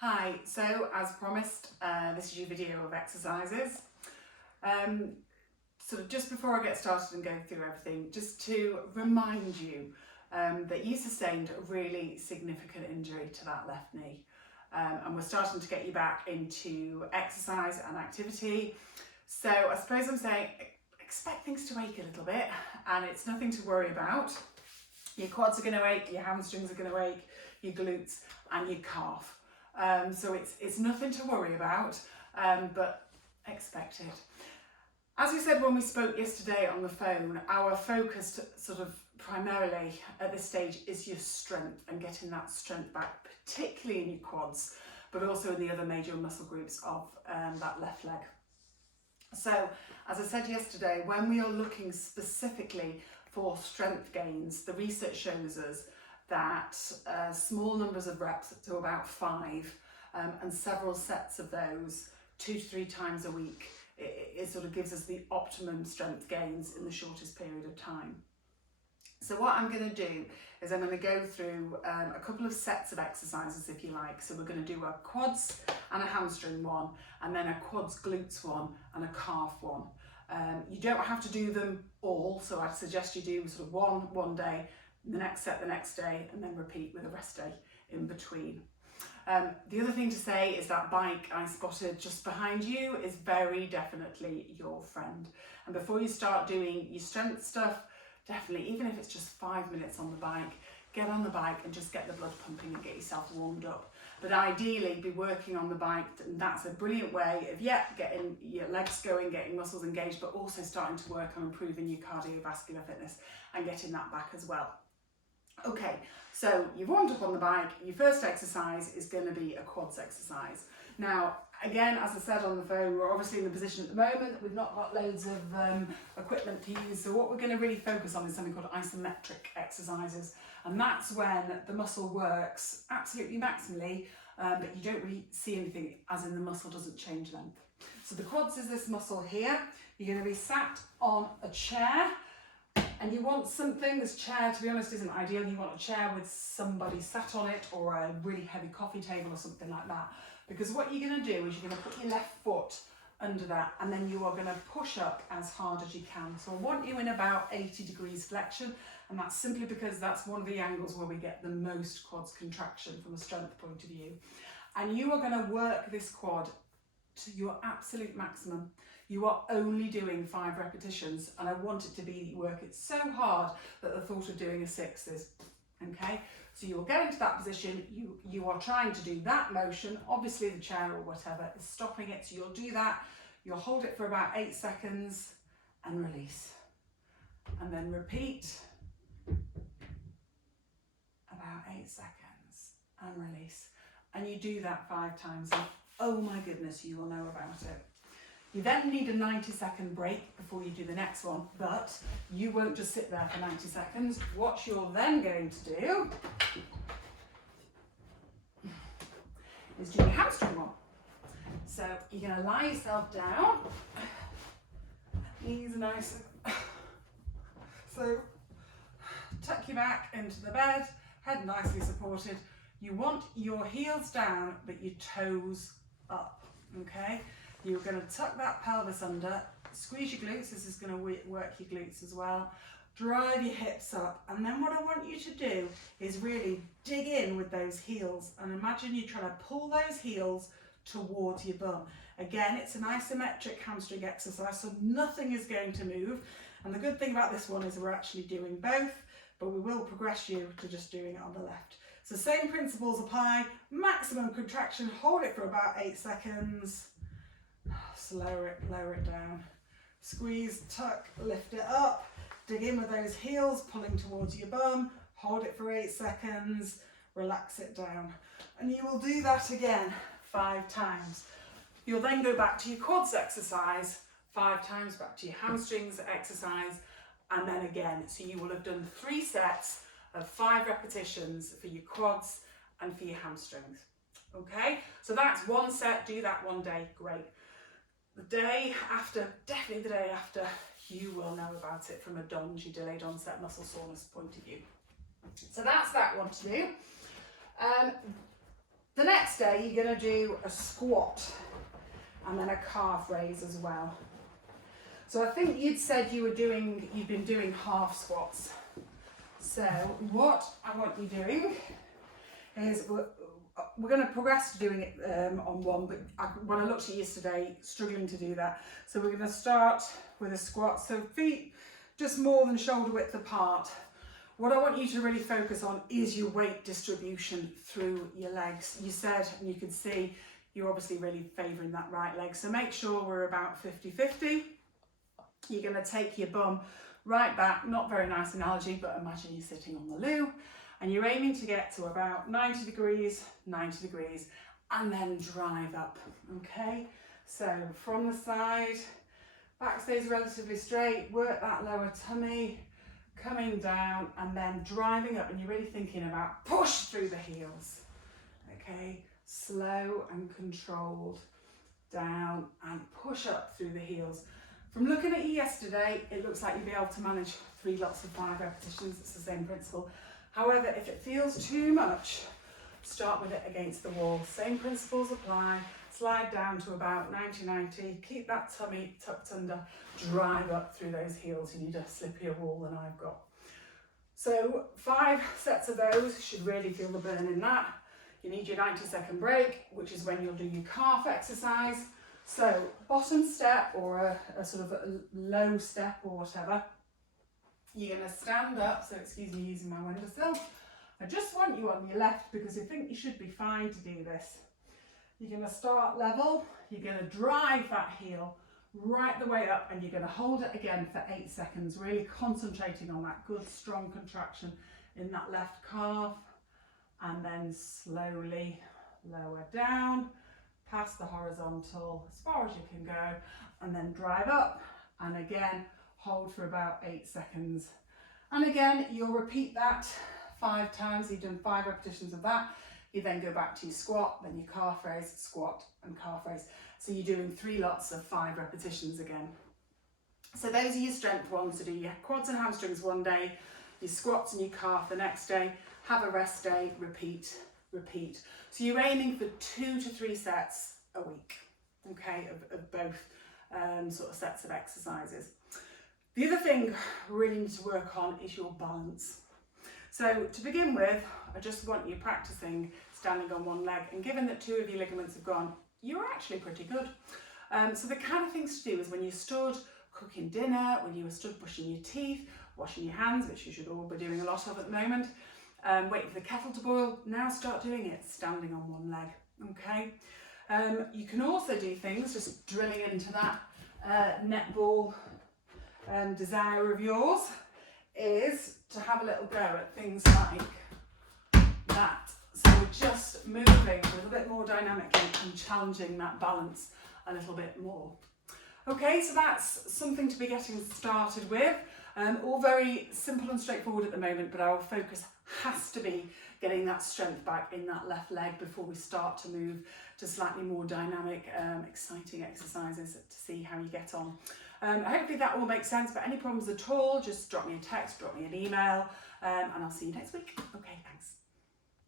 Hi, so as promised, this is your video of exercises. Sort of just before I get started and go through everything, just to remind you that you sustained a really significant injury to that left knee. And we're starting to get you back into exercise and activity. So I suppose I'm saying expect things to ache a little bit, and it's nothing to worry about. Your quads are going to ache, your hamstrings are going to ache, your glutes and your calf. So it's nothing to worry about, but expect it. As we said when we spoke yesterday on the phone, our focus sort of primarily at this stage is your strength and getting that strength back, particularly in your quads, but also in the other major muscle groups of that left leg. So, as I said yesterday, when we are looking specifically for strength gains, the research shows us that small numbers of reps to about 5 and several sets of those 2 to 3 times a week, it sort of gives us the optimum strength gains in the shortest period of time. So what I'm going to do is I'm going to go through a couple of sets of exercises, if you like. So we're going to do a quads and a hamstring one, and then a quads glutes one and a calf one. You don't have to do them all, so I'd suggest you do sort of one day, the next set the next day, and then repeat with a rest day in between. The other thing to say is that bike I spotted just behind you is very definitely your friend. And before you start doing your strength stuff, definitely, even if it's just 5 minutes on the bike, get on the bike and just get the blood pumping and get yourself warmed up. But ideally be working on the bike, and that's a brilliant way of getting your legs going, getting muscles engaged, but also starting to work on improving your cardiovascular fitness and getting that back as well. Okay, so you've warmed up on the bike. Your first exercise is going to be a quads exercise. Now, again, as I said on the phone, we're obviously in the position at the moment that we've not got loads of equipment to use. So what we're going to really focus on is something called isometric exercises. And that's when the muscle works absolutely maximally, but you don't really see anything, as in the muscle doesn't change length. So the quads is this muscle here. You're going to be sat on a chair. And you want something, this chair, to be honest, isn't ideal. You want a chair with somebody sat on it, or a really heavy coffee table or something like that. Because what you're going to do is you're going to put your left foot under that, and then you are going to push up as hard as you can. So I want you in about 80 degrees flexion, and that's simply because that's one of the angles where we get the most quads contraction from a strength point of view. And you are going to work this quad to your absolute maximum. You are only doing 5 repetitions, and I want it to be that you work it so hard that the thought of doing a 6 is, okay? So you will get into that position, you are trying to do that motion, obviously the chair or whatever is stopping it, so you'll do that, you'll hold it for about 8 seconds and release. And then repeat, about 8 seconds and release. And you do that 5 times, and oh my goodness, you will know about it. You then need a 90-second break before you do the next one, but you won't just sit there for 90 seconds. What you're then going to do is do your hamstring one. So you're going to lie yourself down, knees nice. So tuck your back into the bed, head nicely supported. You want your heels down, but your toes up, okay? You're going to tuck that pelvis under, squeeze your glutes. This is going to work your glutes as well. Drive your hips up, and then what I want you to do is really dig in with those heels, and imagine you're trying to pull those heels towards your bum. Again, it's an isometric hamstring exercise, so nothing is going to move. And the good thing about this one is we're actually doing both, but we will progress you to just doing it on the left. So same principles apply, maximum contraction, hold it for about 8 seconds. Lower it down. Squeeze, tuck, lift it up. Dig in with those heels, pulling towards your bum. Hold it for 8 seconds. Relax it down. And you will do that again 5 times. You'll then go back to your quads exercise 5 times, back to your hamstrings exercise, and then again. So you will have done 3 sets of 5 repetitions for your quads and for your hamstrings. Okay, so that's 1 set. Do that 1 day. Great. The day after, definitely the day after, you will know about it from a DONS, your delayed onset muscle soreness point of view. So that's that one to do. The next day you're going to do a squat and then a calf raise as well. So I think you'd said you've been doing half squats. So what I want you doing is we're going to progress to doing it on one, but when I looked at yesterday, struggling to do that. So we're going to start with a squat. So feet just more than shoulder width apart. What I want you to really focus on is your weight distribution through your legs. You said, and you could see, you're obviously really favouring that right leg. So make sure we're about 50-50. You're going to take your bum right back, not very nice analogy, but imagine you're sitting on the loo and you're aiming to get to about 90 degrees, and then drive up, okay? So from the side, back stays relatively straight, work that lower tummy, coming down and then driving up, and you're really thinking about push through the heels, okay? Slow and controlled, down and push up through the heels. From looking at you yesterday, it looks like you'll be able to manage 3 lots of 5 repetitions. It's the same principle. However, if it feels too much, start with it against the wall. Same principles apply. Slide down to about 90-90. Keep that tummy tucked under. Drive up through those heels. You need a slippier wall than I've got. So 5 sets of those. Should really feel the burn in that. You need your 90-second break, which is when you'll do your calf exercise. So bottom step or a sort of a low step or whatever. You're going to stand up, so excuse me using my windowsill. I just want you on your left because I think you should be fine to do this. You're going to start level, you're going to drive that heel right the way up and you're going to hold it again for 8 seconds, really concentrating on that good strong contraction in that left calf, and then slowly lower down past the horizontal as far as you can go, and then drive up and again hold for about 8 seconds. And again you'll repeat that 5 times. You've done 5 repetitions of that. You then go back to your squat, then your calf raise, squat and calf raise. So you're doing 3 lots of 5 repetitions again. So those are your strength ones to do. Your quads and hamstrings one day, your squats and your calf the next day, have a rest day, repeat. So you're aiming for 2 to 3 sets a week, okay, of both sort of sets of exercises. The other thing we really need to work on is your balance. So to begin with, I just want you practicing standing on one leg, and given that 2 of your ligaments have gone, you're actually pretty good. So the kind of things to do is when you stood cooking dinner, when you were stood brushing your teeth, washing your hands, which you should all be doing a lot of at the moment, waiting for the kettle to boil, now start doing it standing on one leg, okay? You can also do things, just drilling into that netball desire of yours, is to have a little go at things like that. So we're just moving a little bit more dynamically and challenging that balance a little bit more. Okay, so that's something to be getting started with. All very simple and straightforward at the moment, but our focus has to be getting that strength back in that left leg before we start to move to slightly more dynamic, exciting exercises to see how you get on. Hopefully that all makes sense, but any problems at all, just drop me a text, drop me an email, and I'll see you next week. Okay, thanks.